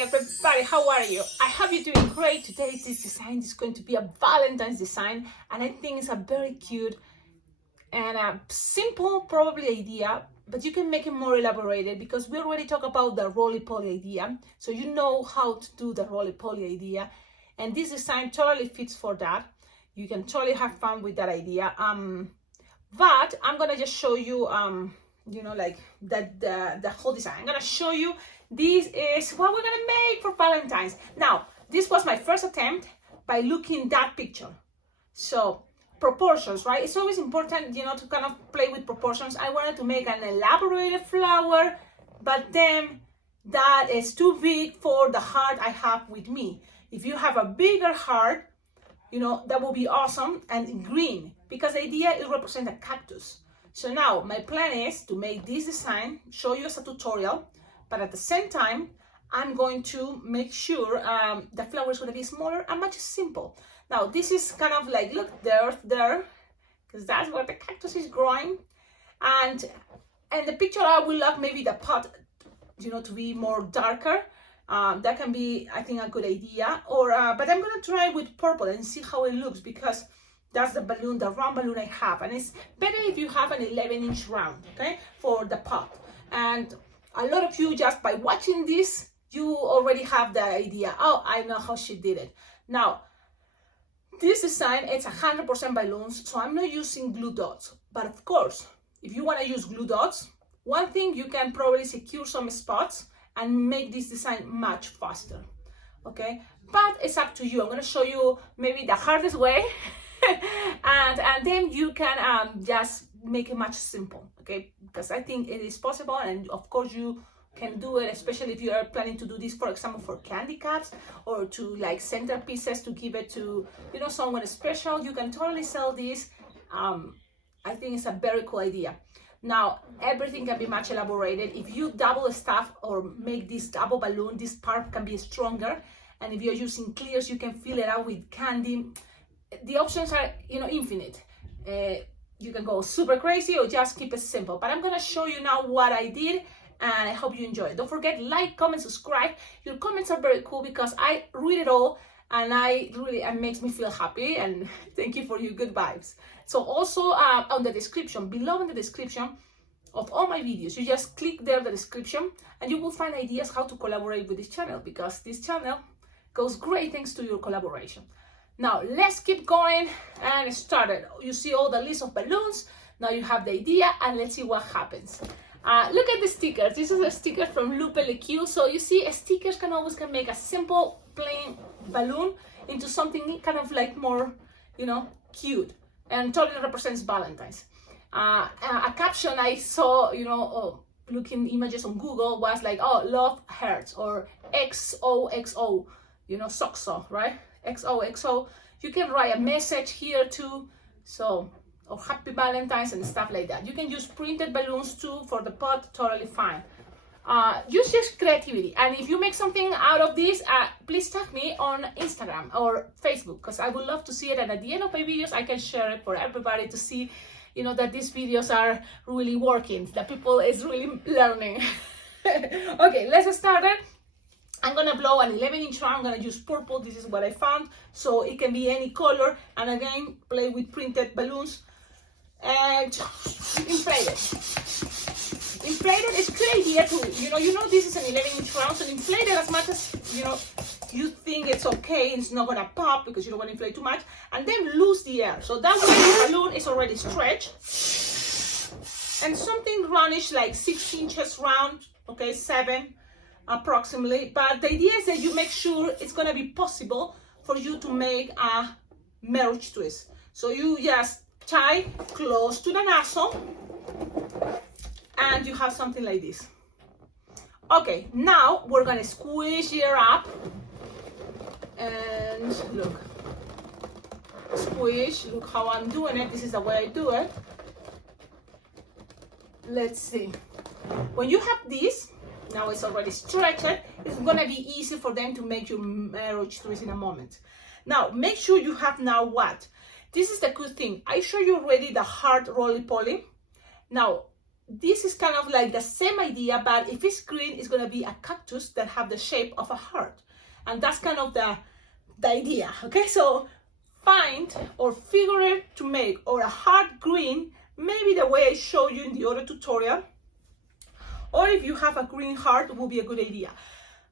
everybody, how are you? I hope you're doing great. Today this design is going to be a Valentine's design, and I think it's a very cute and a simple probably idea, but you can make it more elaborated because we already talked about the roly-poly idea, so you know how to do the roly-poly idea, and this design totally fits for that. You can totally have fun with that idea. But I'm gonna just show you like the whole design. I'm gonna show you this is what we're gonna make for Valentine's. Now, this was my first attempt by looking that picture. So proportions, right? It's always important, to kind of play with proportions. I wanted to make an elaborated flower, but then that is too big for the heart I have with me. If you have a bigger heart, that will be awesome, and green, because the idea is represent a cactus. So now my plan is to make this design, show you as a tutorial, but at the same time, I'm going to make sure the flower is going to be smaller and much simple. Now this is kind of like, look, there, because that's where the cactus is growing. And the picture I will love maybe the pot, to be more darker. That can be, I think, a good idea. Or, but I'm gonna try with purple and see how it looks, because that's the balloon, the round balloon I have, and it's better if you have an 11-inch round, okay, for the pot. And a lot of you, just by watching this, you already have the idea. Oh, I know how she did it. Now, this design, it's 100% balloons, so I'm not using glue dots. But of course, if you want to use glue dots, one thing, you can probably secure some spots and make this design much faster, okay? But it's up to you. I'm going to show you maybe the hardest way, and then you can just make it much simple, okay? Because I think it is possible, and of course you can do it, especially if you are planning to do this, for example, for candy cups or to like centerpieces to give it to, someone special. You can totally sell this. I think it's a very cool idea. Now, everything can be much elaborated. If you double stuff or make this double balloon, this part can be stronger. And if you're using clears, you can fill it out with candy. The options are, infinite. You can go super crazy or just keep it simple. But I'm gonna show you now what I did, and I hope you enjoy it. Don't forget, like, comment, subscribe. Your comments are very cool because I read it all, and it makes me feel happy, and thank you for your good vibes. So also on the description, below in the description of all my videos, you just click there, the description, and you will find ideas how to collaborate with this channel, because this channel goes great thanks to your collaboration. Now let's keep going and start it. You see all the list of balloons. Now you have the idea, and let's see what happens. Look at the stickers. This is a sticker from Lupe LQ. So you see, stickers can make a simple plain balloon into something kind of like more, cute, and totally represents Valentine's. A caption I saw, looking images on Google was like, oh, love hurts, or XOXO, SOXO, right? XOXO. You can write a message here too. So, or happy Valentine's and stuff like that. You can use printed balloons too for the pot, totally fine. Use just creativity, and if you make something out of this, please tag me on Instagram or Facebook, because I would love to see it, and at the end of my videos I can share it for everybody to see, that these videos are really working, that people is really learning. Okay, let's start it. I'm gonna blow an 11-inch round. I'm gonna use purple. This is what I found, so it can be any color, and again, play with printed balloons and inflate it. Inflated is good idea too. This is an 11-inch round, so inflate it as much as you think it's okay. It's not gonna pop because you don't want to inflate too much, and then lose the air. So that way the balloon is already stretched, and something roundish like 6 inches round, okay, 7 approximately. But the idea is that you make sure it's gonna be possible for you to make a marriage twist. So you just tie close to the nozzle, and you have something like this. Okay, now we're gonna squish it up, and look, squish. Look how I'm doing it. This is the way I do it. Let's see. When you have this, now it's already stretched, it's gonna be easy for them to make your marriage twist in a moment. Now make sure you have now what? This is the good thing. I show you already the hard roly-poly. Now this is kind of like the same idea, but if it's green, it's going to be a cactus that have the shape of a heart. And that's kind of the idea, okay? So find or figure it to make or a heart green, maybe the way I showed you in the other tutorial. Or if you have a green heart, it will be a good idea.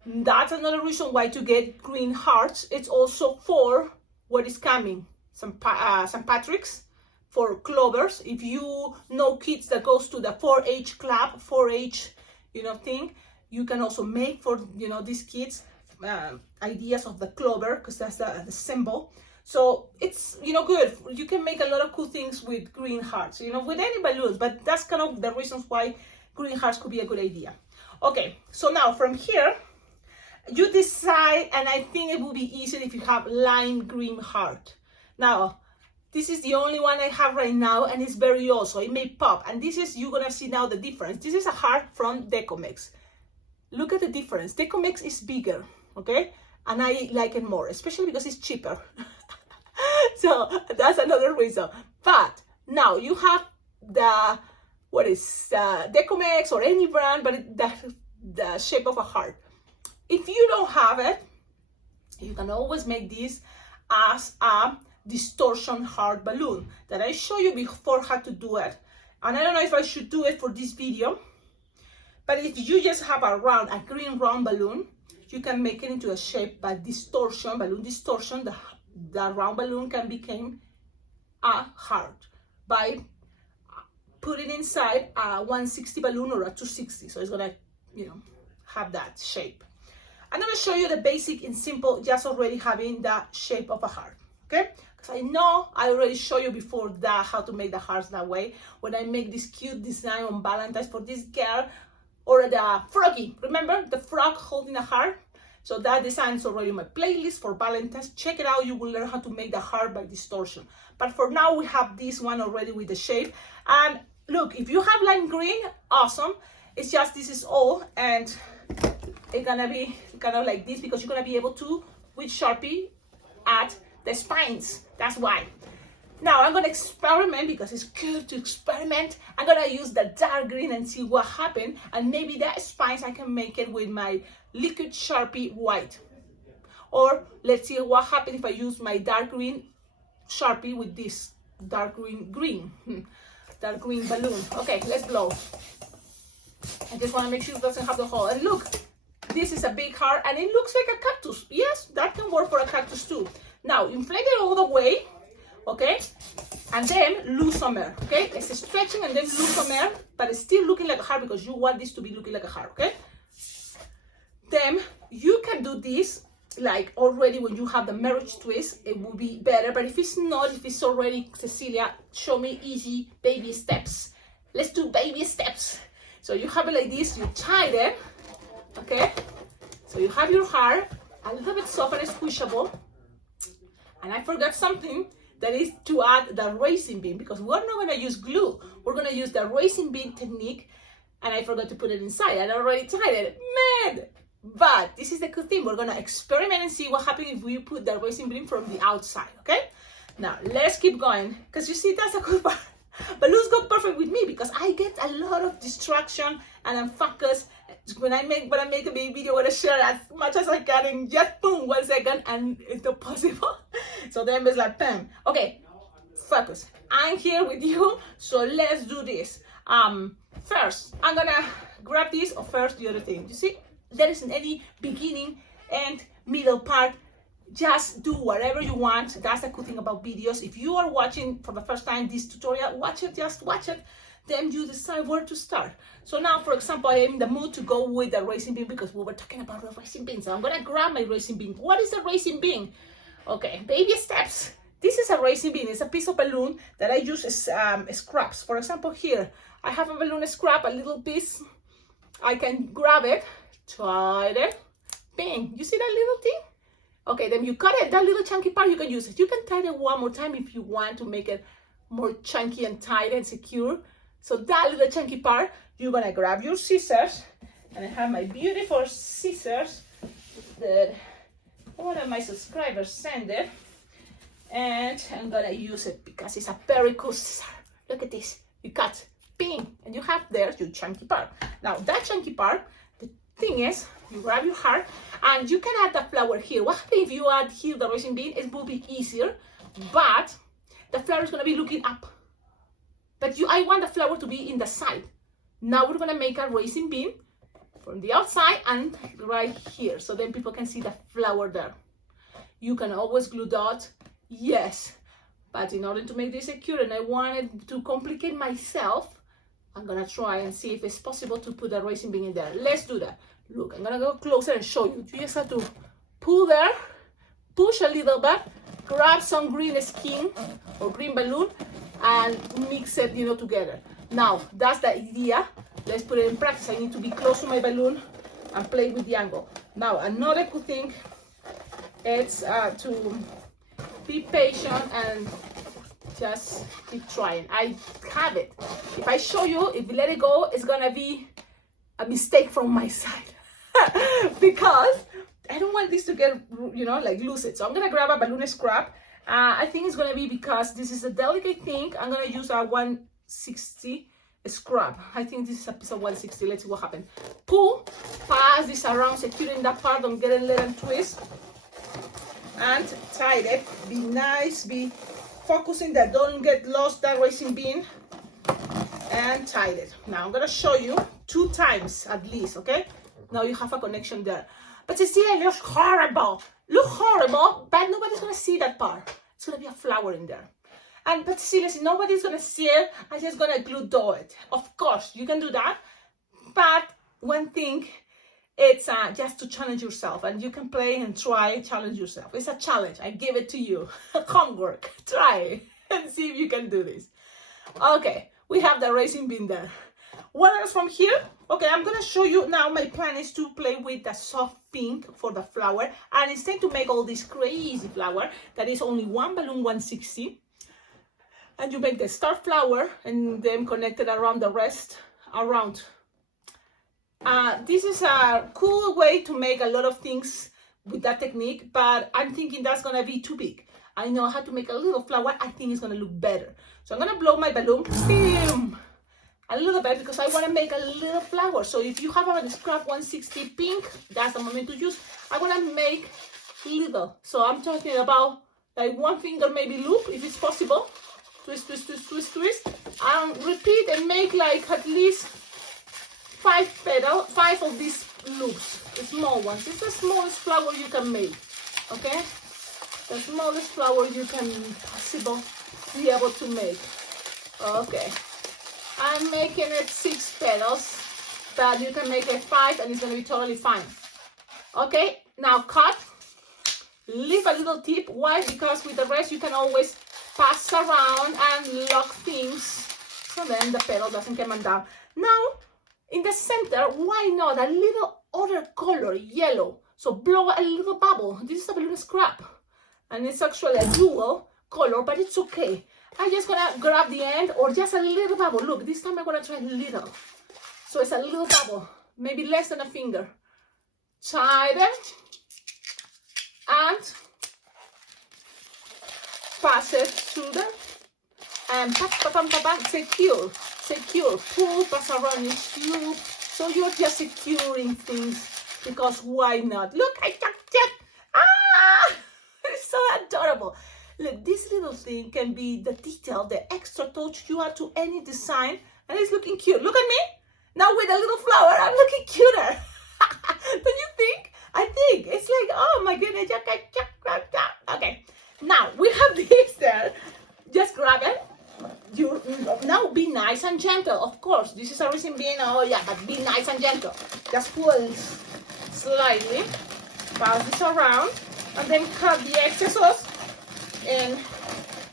That's another reason why to get green hearts. It's also for what is coming. St. Patrick's, for clovers. If you know kids that goes to the 4-H club, 4-H, thing, you can also make for, these kids ideas of the clover, because that's the symbol. So it's, good. You can make a lot of cool things with green hearts, with any balloons, but that's kind of the reasons why green hearts could be a good idea. Okay, so now from here, you decide, and I think it will be easier if you have lime green heart. Now, this is the only one I have right now, and it's very old, so it may pop. And this is, you're gonna see now the difference. This is a heart from Decomex. Look at the difference. Decomex is bigger, okay? And I like it more, especially because it's cheaper. So that's another reason. But now you have the, Decomex or any brand, but the shape of a heart. If you don't have it, you can always make this as a distortion heart balloon that I show you before how to do it. And I don't know if I should do it for this video, but if you just have a green round balloon, you can make it into a shape by distortion, balloon distortion. The round balloon can become a heart by putting inside a 160 balloon or a 260. So it's gonna, have that shape. I'm gonna show you the basic and simple, just already having the shape of a heart, okay? Because I know I already showed you before that how to make the hearts that way. When I make this cute design on Valentine's for this girl, or the froggy, remember the frog holding a heart? So that design is already in my playlist for Valentine's. Check it out, you will learn how to make the heart by distortion. But for now, we have this one already with the shape. And look, if you have lime green, awesome. It's just, this is all, and it's gonna be kind of like this because you're gonna be able to, with Sharpie, add the spines. That's why. Now I'm gonna experiment because it's good to experiment. I'm gonna use the dark green and see what happens, and maybe the spines I can make it with my liquid Sharpie white. Or let's see what happens if I use my dark green Sharpie with this dark green dark green balloon. Okay, let's blow. I just want to make sure it doesn't have the hole. And look, this is a big heart and it looks like a cactus. Yes, that can work for a cactus too. Now inflate it all the way, okay, and then lose some air, okay? It's stretching and then lose some air, but it's still looking like a heart because you want this to be looking like a heart, okay? Then you can do this like already when you have the marriage twist, it will be better. But if it's not, if it's already, Cecilia, show me easy baby steps. Let's do baby steps. So you have it like this, you tie it, okay? So you have your heart, a little bit soft and squishable. And I forgot something, that is to add the racing bean, because we're not gonna use glue. We're gonna use the racing bean technique, and I forgot to put it inside. I already tied it, man! But this is the good thing. We're gonna experiment and see what happens if we put the racing bean from the outside, okay? Now, let's keep going, because you see, that's a good part. Balloons go perfect with me because I get a lot of distraction and I'm focused. When I make a big video, I want to share as much as I can in just boom, 1 second, and it's not possible. So then it's like, bam. Okay, focus. I'm here with you, so let's do this. First, I'm gonna grab this, or first the other thing. You see, there isn't any beginning and middle part. Just do whatever you want. That's the cool thing about videos. If you are watching for the first time this tutorial, watch it, just watch it. Then you decide where to start. So now, for example, I am in the mood to go with the racing bean because we were talking about the racing bean. So I'm gonna grab my racing bean. What is the racing bean? Okay, baby steps. This is a racing bean. It's a piece of balloon that I use as scraps. For example, here, I have a balloon scrap, a little piece. I can grab it, tie it, bang. You see that little thing? Okay, then you cut it, that little chunky part, you can use it. You can tie it one more time if you want to make it more chunky and tight and secure. So that little chunky part, you're gonna grab your scissors, and I have my beautiful scissors that one of my subscribers sent it, and I'm gonna use it because it's a very cool scissor. Look at this, you cut, pink, and you have there your chunky part. Now that chunky part, the thing is, you grab your heart and you can add the flower here. What happens if you add here the raisin bean? It will be easier, but the flower is going to be looking up. But I want the flower to be in the side. Now we're going to make a raisin bean from the outside and right here, so then people can see the flower there. You can always glue dot, yes, but in order to make this secure and I wanted to complicate myself, I'm gonna try and see if it's possible to put a raisin bean in there. Let's do that. Look, I'm gonna go closer and show you. You just have to pull there, push a little bit, grab some green skin or green balloon and mix it, together. Now, that's the idea. Let's put it in practice. I need to be close to my balloon and play with the angle. Now, another good thing is to be patient and just keep trying. I have it. If I show you, if you let it go, it's gonna be a mistake from my side because I don't want this to get, like lucid. So I'm gonna grab a balloon scrap. I think it's gonna be, because this is a delicate thing, I'm gonna use a 160 scrap. I think this is a piece of 160. Let's see what happens. Pull, pass this around, securing that part, don't get a little twist, and tight it. Be nice, be focusing that don't get lost that raisin bean, and tight it. Now I'm gonna show you 2 times at least, okay? Now you have a connection there. But Cecilia, it looks horrible. Look horrible, but nobody's gonna see that part. It's gonna be a flower in there. But Cecilia, if nobody's gonna see it, I'm just gonna glue dough it. Of course, you can do that. But one thing, it's just to challenge yourself, and you can play and try, challenge yourself. It's a challenge. I give it to you. Homework. Try and see if you can do this. Okay, we have the raisin bean there. What else from here? Okay, I'm gonna show you now. My plan is to play with the soft pink for the flower, and instead to make all this crazy flower that is only one balloon 160, and you make the star flower and then connect it around the rest around. This is a cool way to make a lot of things with that technique, but I'm thinking that's gonna be too big. I know how to make a little flower. I think it's gonna look better. So I'm gonna blow my balloon a little bit because I wanna make a little flower. So if you have a scrap 160 pink, that's the moment to use. I wanna make little. So I'm talking about like 1 finger maybe loop, if it's possible. Twist, twist, twist, twist, twist. And repeat and make like at least 5 of these loops, the small ones. It's the smallest flower you can make, okay? The smallest flower you can possibly be able to make. Okay, I'm making it 6 petals, but you can make it 5 and it's gonna be totally fine. Okay, now cut, leave a little tip. Why? Because with the rest you can always pass around and lock things, so then the petal doesn't come down. Now, in the center, why not a little other color, yellow? So blow a little bubble. This is a balloon scrap, and it's actually a dual color, but it's okay. I'm just gonna grab the end or just a little bubble. Look, this time I'm gonna try little. So it's a little bubble, maybe less than a finger. Tie them and pass it through them and secure. Pull, pass around your tube. So you're just securing things, because why not? Look, I tucked it. It's so adorable. Look, this little thing can be the detail, the extra touch you add to any design, and it's looking cute. Look at me. Now with a little flower, I'm looking cuter. Don't you think? I think. It's like, oh my goodness. Okay. Now we have this there. Just grab it. You now be nice and gentle. Of course, this is a raisin bean. Oh yeah, but be nice and gentle. Just pull slightly, pass this around, and then cut the excesses. And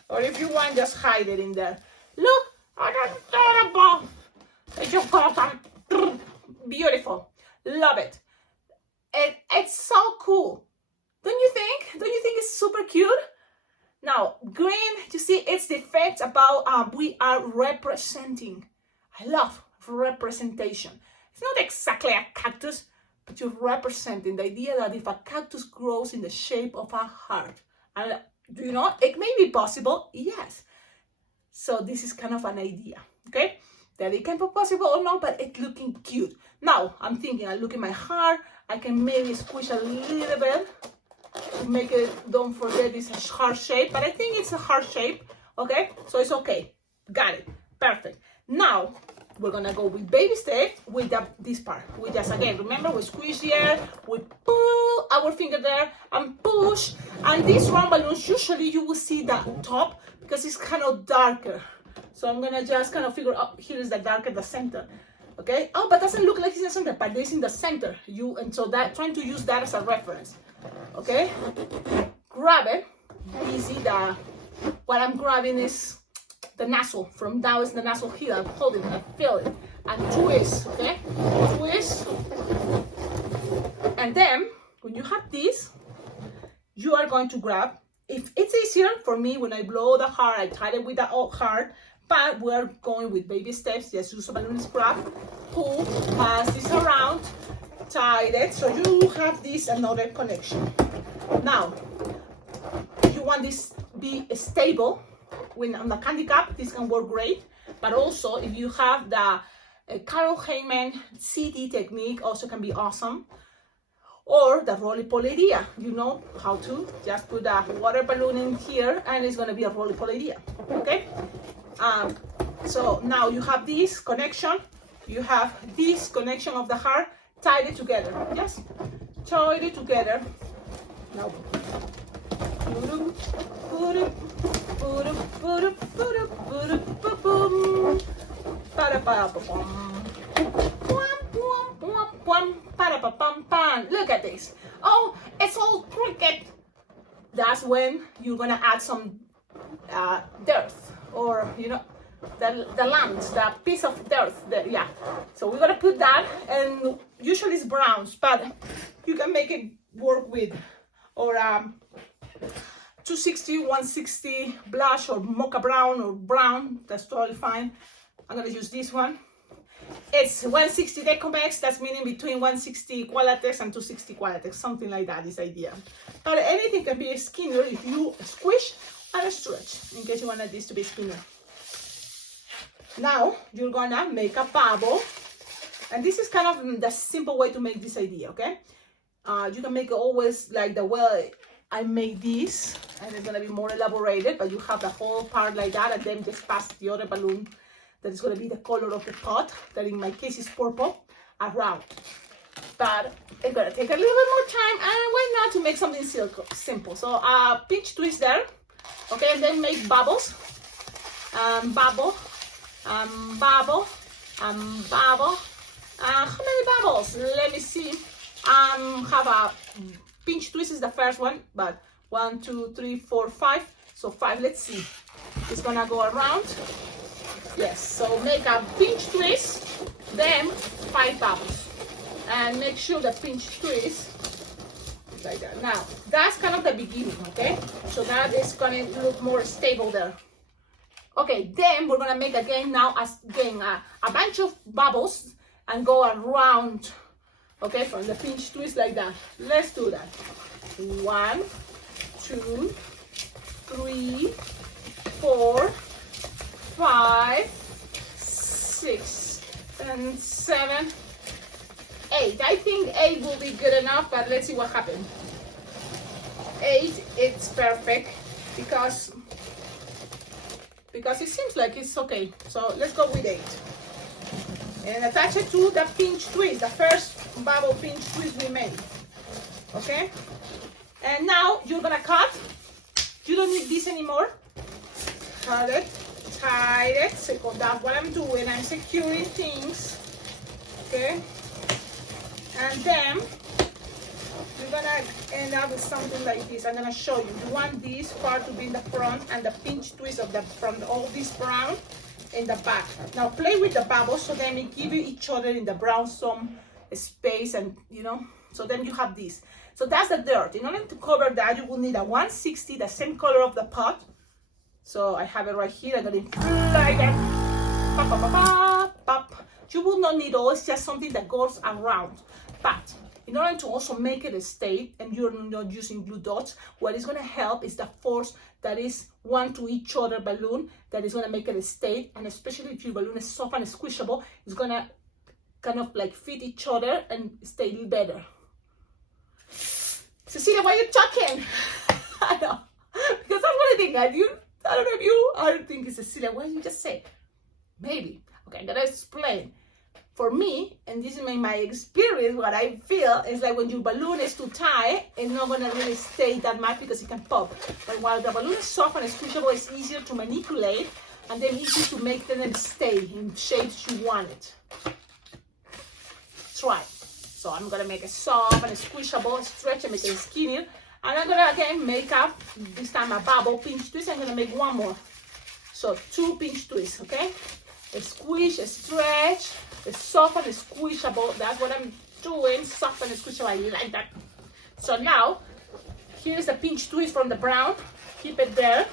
or if you want, just hide it in there. Look, adorable. Beautiful. Love it. It's so cool. Don't you think? Don't you think it's super cute? Now, green, you see, it's the effect about we are representing. I love representation. It's not exactly a cactus, but you're representing the idea that if a cactus grows in the shape of a heart, and do you know, it may be possible, yes. So this is kind of an idea, okay? that it can be possible or not, but it's looking cute. Now, I'm thinking, I look at my heart, I can maybe squish a little bit to make it, don't forget it's a heart shape, but I think it's a heart shape, okay? So it's okay, got it, perfect. Now, we're gonna go with baby steps with this part. We just, again, remember, we squeeze the air, we pull our finger there and push. And these round balloons, usually you will see the top because it's kind of darker. So I'm gonna just kind of figure out, here is the darker, the center. Okay, oh, but doesn't look like it's in the center, but it's in the center. And so that, trying to use that as a reference. Okay, grab it, easy, what I'm grabbing is the nozzle, from down is the nozzle here, I'm holding it, I feel it, and twist, okay, twist, and then, when you have this, you are going to grab, if it's easier, for me, when I blow the heart, I tie it with the heart, but we're going with baby steps, just use a balloon grab, pull, pass this around, tie it, so you have this another connection. Now, you want this to be stable. When on the candy cup, this can work great, but also if you have the Carol Heyman CD technique, also can be awesome. Or the roly-poly, you know how to just put a water balloon in here and it's going to be a roly-poly, okay? So now you have this connection, you have this connection of the heart, tied it together, yes? Tie it together. Now, look at this. Oh, it's all cricket. That's when you're gonna add some dirt, or you know, the land, the piece of dirt there, yeah. So we're gonna put that, and usually it's browns, but you can make it work with, or 260, 160 blush, or mocha brown, or brown, that's totally fine. I'm gonna use this one. It's 160 Decomex, that's meaning between 160 Qualatex and 260 Qualatex, something like that is idea. But anything can be skinnier if you squish and stretch, in case you want this to be skinnier. Now, you're gonna make a bubble, and this is kind of the simple way to make this idea, okay? You can make it always like the way I made this, and it's gonna be more elaborated, but you have the whole part like that, and then just pass the other balloon that is gonna be the color of the pot, that in my case is purple, around. But it's gonna take a little bit more time, and why not to make something simple. So pinch twist there, okay, and then make bubbles, bubble, bubble, bubble. How many bubbles? Let me see. Have a pinch twist is the first one, but 1, 2, 3, 4, 5. So 5. Let's see. It's gonna go around. Yes. So make a pinch twist, then 5 bubbles, and make sure the pinch twist like that. Now that's kind of the beginning, okay? So that is gonna look more stable there. Okay, then we're gonna make again now a bunch of bubbles and go around, okay, from the pinch twist like that. Let's do that. 1, 2, 3, 4, 5, 6, and 7, 8. I think 8 will be good enough, but let's see what happens. 8, it's perfect because it seems like it's okay. So let's go with 8. And attach it to the pinch twist, the first bubble pinch twist we made. Okay? And now you're gonna cut. You don't need this anymore. Cut it, tie it. So that's what I'm doing. I'm securing things. Okay? And then you're gonna end up with something like this. I'm gonna show you. You want this part to be in the front and the pinch twist of the front, all this brown in the back. Now play with the bubbles so then we give each other in the brown some space, and you know, so then you have this. So that's the dirt. In order to cover that, you will need a 160, the same color of the pot. So I have it right here. I'm gonna fly that. Pop, pop, pop, pop, pop. You will not need all, it's just something that goes around. But in order to also make it stay and you're not using glue dots, what is going to help is the force that is one to each other balloon that is going to make it stay. And especially if your balloon is soft and squishable, it's going to kind of like fit each other and stay better. Cecilia, why are you talking? I know, because I'm going to think that you, I don't know if you are thinking, Cecilia, why didn't you just say? Maybe. Okay, I'm going to explain. For me, and this is my experience, what I feel is like when your balloon is too tight, it's not going to really stay that much because it can pop. But while the balloon is soft and squishable, it's easier to manipulate and then easy to make them stay in shapes you want it. Try. So I'm going to make it soft and squishable, stretch and make it skinnier. And I'm going to again make up, this time a bubble pinch twist. I'm going to make one more. So 2 pinch twists, okay? A squish, a stretch, a soft and squishable. That's what I'm doing, soft and squishable. I like that. So now, here's the pinch twist from the brown. Keep it there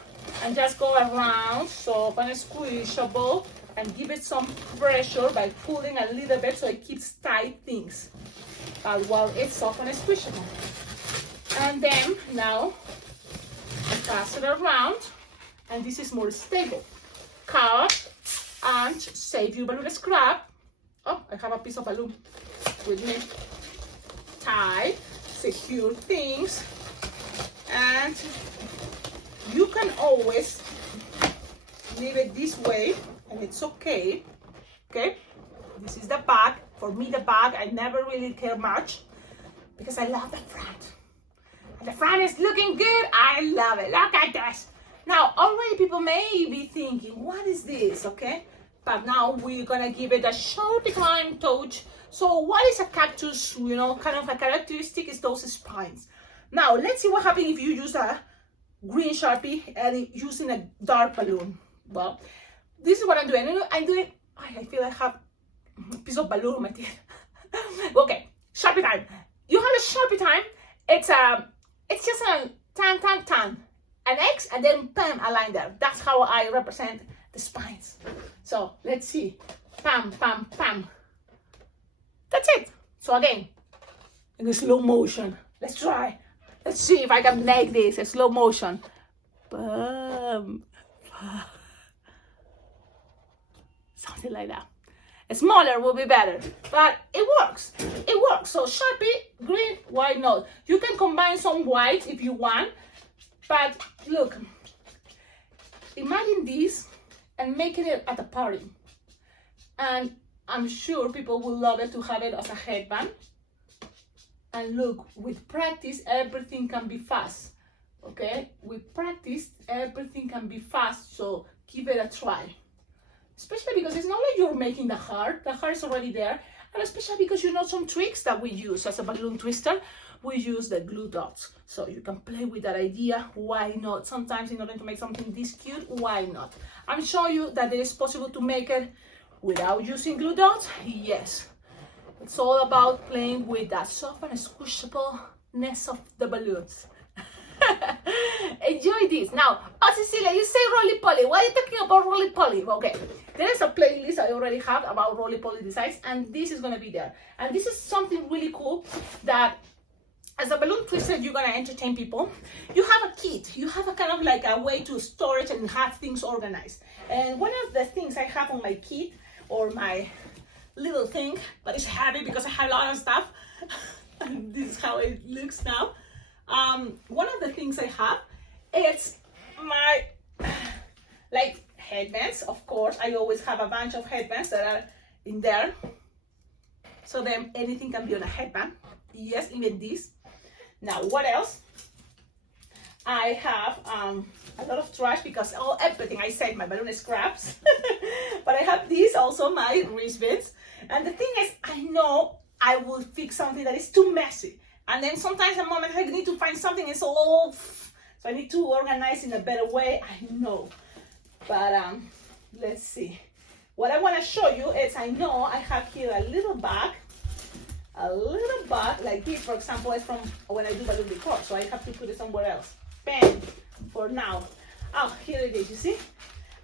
and just go around, soft and squishable, and give it some pressure by pulling a little bit so it keeps tight things while it's soft and squishable. And then now, pass it around, and this is more stable. Cut and save your balloon scrap. Oh, I have a piece of balloon with me. Tie, secure things, and you can always leave it this way, and it's okay. Okay, this is the back. For me, the back, I never really care much because I love the front. And the front is looking good. I love it. Look at this. Now, already people may be thinking, what is this, okay? But now we're gonna give it a sharp decline touch. So what is a cactus, you know, kind of a characteristic is those spines. Now, let's see what happens if you use a green Sharpie and using a dark balloon. Well, this is what I'm doing. I feel I have a piece of balloon on my teeth. Okay, Sharpie time. You have a Sharpie time. It's just a tan, an X, and then pam, a line there. That's how I represent the spines. So let's see. Pam, pam, pam. That's it. So again, in slow motion. Let's try. Let's see if I can make this in slow motion. Pam, pam. Something like that. Smaller will be better, but it works. It works. So Sharpie, green, why not? You can combine some white if you want. But look, imagine this and making it at a party. And I'm sure people will love it to have it as a headband. And look, with practice, everything can be fast. Okay? With practice, everything can be fast. So give it a try. Especially because it's not like you're making the heart is already there, and especially because you know some tricks that we use as a balloon twister, we use the glue dots. So you can play with that idea, why not? Sometimes in order to make something this cute, why not? I'm showing you that it is possible to make it without using glue dots, yes. It's all about playing with that soft and squishableness of the balloons. Enjoy this. Now, oh Cecilia, you say roly-poly. Why are you talking about roly-poly? Okay, there is a playlist I already have about roly-poly designs, and this is going to be there. And this is something really cool that as a balloon twister, you're going to entertain people. You have a kit. You have a kind of like a way to store it and have things organized. And one of the things I have on my kit, or my little thing, but it's heavy because I have a lot of stuff. And this is how it looks now. One of the things I have is my like headbands. Of course, I always have a bunch of headbands that are in there, so then anything can be on a headband. Yes, even this. Now, what else? I have a lot of trash because everything I said, my balloon scraps. But I have these also, my wristbands. And the thing is, I know I will fix something that is too messy. And then sometimes a moment I need to find something it's all, so I need to organize in a better way. I know, but let's see. What I want to show you is I know I have here a little bag like this. For example, is from when I do balloon decor, so I have to put it somewhere else. Bam, for now. Oh, here it is. You see,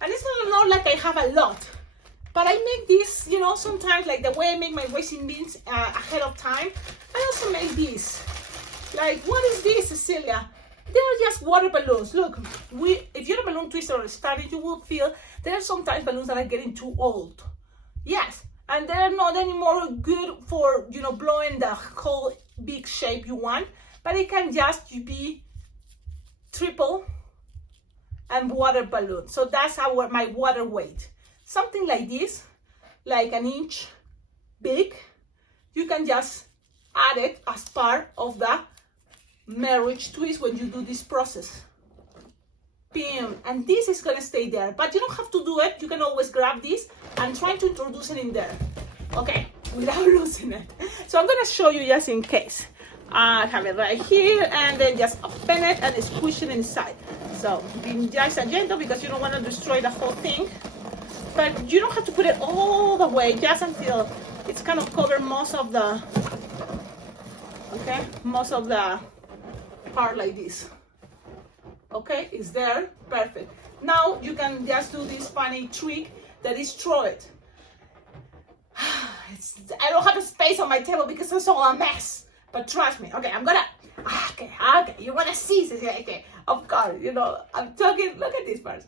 and it's not like I have a lot. But I make this, you know, sometimes like the way I make my raisin beans ahead of time. I also make these. Like, what is this, Cecilia? They're just water balloons. Look, if you're a balloon twister or starter, you will feel there are sometimes balloons that are getting too old. Yes, and they're not anymore good for, you know, blowing the whole big shape you want. But it can just be triple and water balloon. So that's my water weight. Something like this, like an inch big, you can just add it as part of the marriage twist when you do this process. Bam. And this is gonna stay there, but you don't have to do it. You can always grab this and try to introduce it in there, okay, without losing it. So I'm gonna show you just in case. I have it right here, and then just open it and squish it inside. So be just gentle because you don't want to destroy the whole thing. But you don't have to put it all the way, just until it's kind of covered most of the, okay, most of the part like this. Okay, it's there, perfect. Now you can just do this funny trick that is throw it. I don't have a space on my table because it's all a mess. But trust me, okay, I'm gonna, okay, you wanna see, Cecilia, okay, of course, you know, I'm talking, look at this part,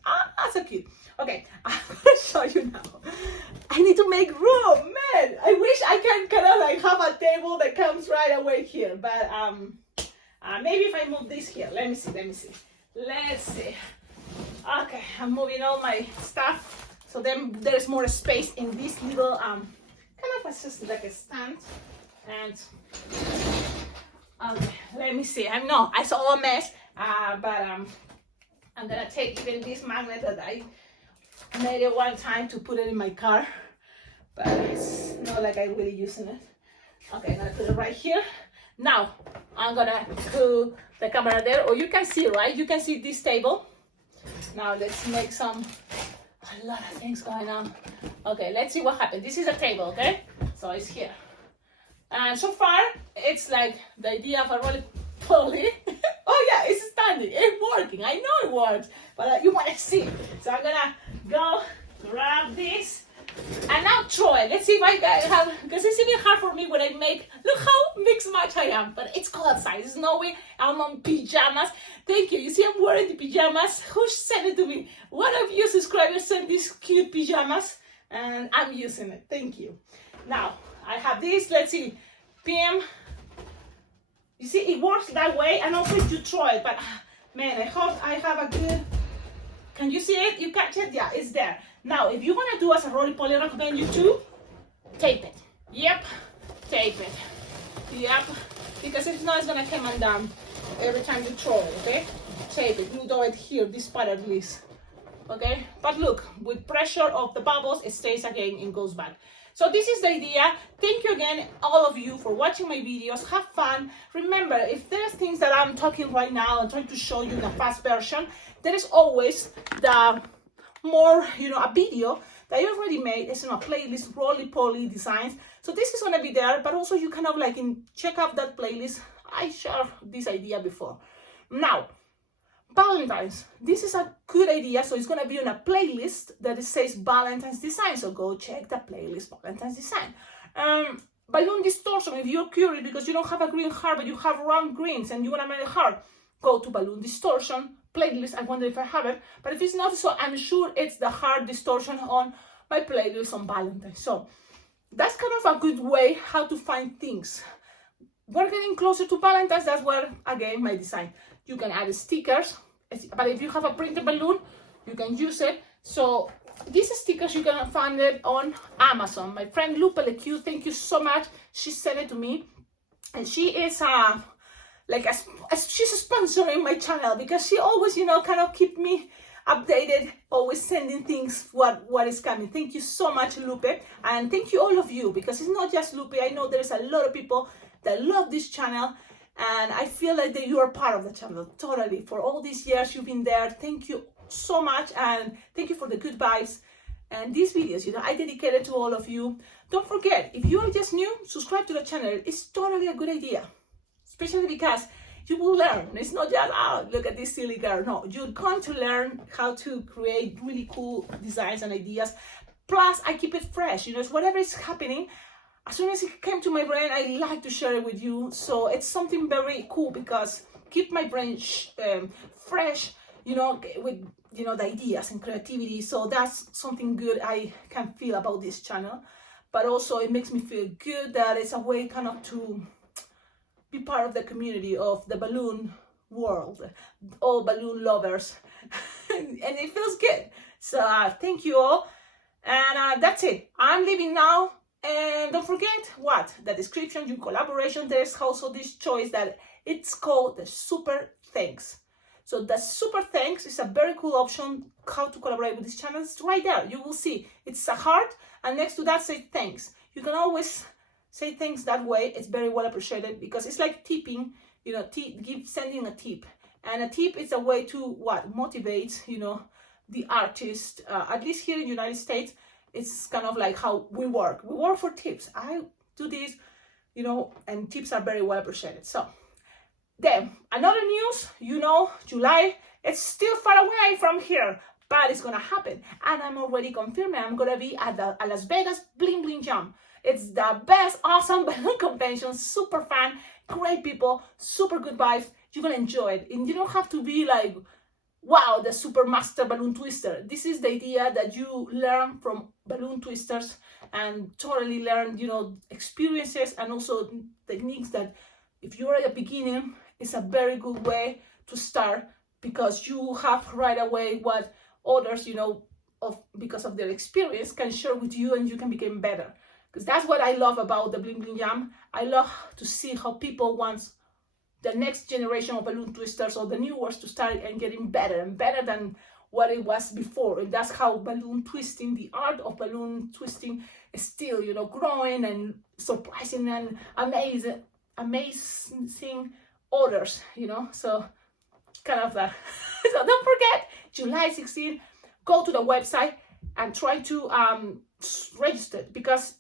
so cute. Okay, I'm gonna show you now. I need to make room, man. I wish I can kind of like have a table that comes right away here, but maybe if I move this here, let me see. Let's see. Okay, I'm moving all my stuff, so then there's more space in this little, kind of just like a stand. And okay, let me see. I know I saw a mess, but I'm gonna take even this magnet that I made it one time to put it in my car, but it's not like I'm really using it. Okay, I'm gonna put it right here. Now I'm gonna put the camera there, or you can see, right? You can see this table. Now let's make a lot of things going on. Okay, let's see what happened. This is a table, okay? So it's here. And so far, it's like the idea of a roly-poly. Oh yeah, it's standing, it's working. I know it works, but you want to see. So I'm gonna go grab this and now throw it. Let's see if I have, because it's even hard for me when I make, look how mixed match I am, but it's cold outside, it's snowing, I'm on pajamas. Thank you, you see I'm wearing the pajamas. Who sent it to me? One of you subscribers sent these cute pajamas and I'm using it, thank you. Now, I have this, let's see, PM. You see, it works that way, and also you throw it, but man, I hope I have a good, can you see it? You catch it? Yeah, it's there. Now, if you want to do as a roly-poly, I recommend you to tape it. Yep, tape it. Yep, because if not, it's going to come undone every time you throw it, okay? Tape it, you do it here, this part at least, okay? But look, with pressure of the bubbles, it stays again and goes back. So this is the idea. Thank you again, all of you, for watching my videos. Have fun. Remember, if there's things that I'm talking right now and trying to show you in a fast version, there is always the more, you know, a video that I already made. It's in a playlist, roly-poly designs. So this is going to be there, but also you kind of like check out that playlist. I shared this idea before. Now, Valentine's, this is a good idea, so it's going to be on a playlist that it says Valentine's design, so go check the playlist Valentine's design. Balloon distortion, if you're curious because you don't have a green heart but you have round greens and you want to make a heart, go to balloon distortion playlist. I wonder if I have it, but if it's not, so I'm sure it's the heart distortion on my playlist on Valentine's. So that's kind of a good way how to find things. We're getting closer to Valentine's, that's where, again, my design. You can add stickers, but if you have a printed balloon, you can use it. So these stickers, you can find it on Amazon. My friend Lupe LeQ, thank you so much. She sent it to me. And she is she's sponsoring my channel because she always, you know, kind of keep me updated, always sending things, what is coming. Thank you so much, Lupe. And thank you all of you, because it's not just Lupe. I know there's a lot of people that love this channel, and I feel like that you are part of the channel, totally. For all these years you've been there, thank you so much, and thank you for the good vibes. And these videos, you know, I dedicated to all of you. Don't forget, if you are just new, subscribe to the channel. It's totally a good idea, especially because you will learn. It's not just, oh, look at this silly girl. No, you're going to learn how to create really cool designs and ideas. Plus, I keep it fresh. You know, it's whatever is happening. As soon as it came to my brain, I like to share it with you. So it's something very cool because keep my brain fresh, you know, with, you know, the ideas and creativity. So that's something good I can feel about this channel. But also it makes me feel good that it's a way kind of to be part of the community of the balloon world, all balloon lovers. And it feels good. So thank you all. And that's it. I'm leaving now. And don't forget what? The description, your collaboration, there's also this choice that it's called the super thanks. So the super thanks is a very cool option how to collaborate with this channel. It's right there. You will see it's a heart, and next to that say thanks. You can always say thanks that way. It's very well appreciated because it's like tipping, you know, sending a tip. And a tip is a way to what? Motivate, you know, the artist, at least here in the United States. It's kind of like how we work. We work for tips. I do this, you know, and tips are very well appreciated. So then another news, you know, July, it's still far away from here, but it's gonna happen. And I'm already confirming I'm gonna be at the Las Vegas Bling Bling Jam. It's the best, awesome balloon convention, super fun, great people, super good vibes. You're gonna enjoy it. And you don't have to be like, wow, the super master balloon twister. This is the idea that you learn from balloon twisters and totally learn, you know, experiences and also techniques that if you're at the beginning, it's a very good way to start because you have right away what others, you know, because of their experience can share with you and you can become better. Because that's what I love about the Bling Bling Jam. I love to see how people want the next generation of balloon twisters or the new ones to start and getting better and better than what it was before. And that's how balloon twisting, the art of balloon twisting is still, you know, growing and surprising and amazing others, you know, so kind of that. So don't forget, July 16th, go to the website and try to register because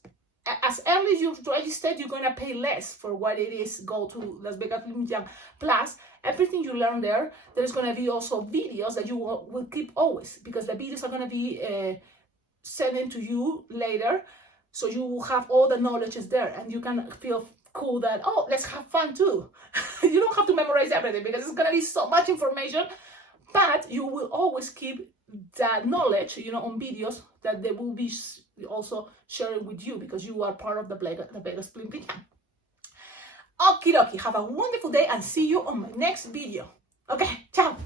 as early as you registered, you're going to pay less for what it is. Go to Las Vegas Bling Jam. Plus, everything you learn there, there's going to be also videos that you will keep always because the videos are going to be sent to you later. So you will have all the knowledge is there and you can feel cool that, oh, let's have fun too. You don't have to memorize everything because it's going to be so much information, but you will always keep that knowledge, you know, on videos that they will be also sharing with you because you are part of the Vegas Bling Bling. Okie dokie, have a wonderful day and see you on my next video. Okay, ciao.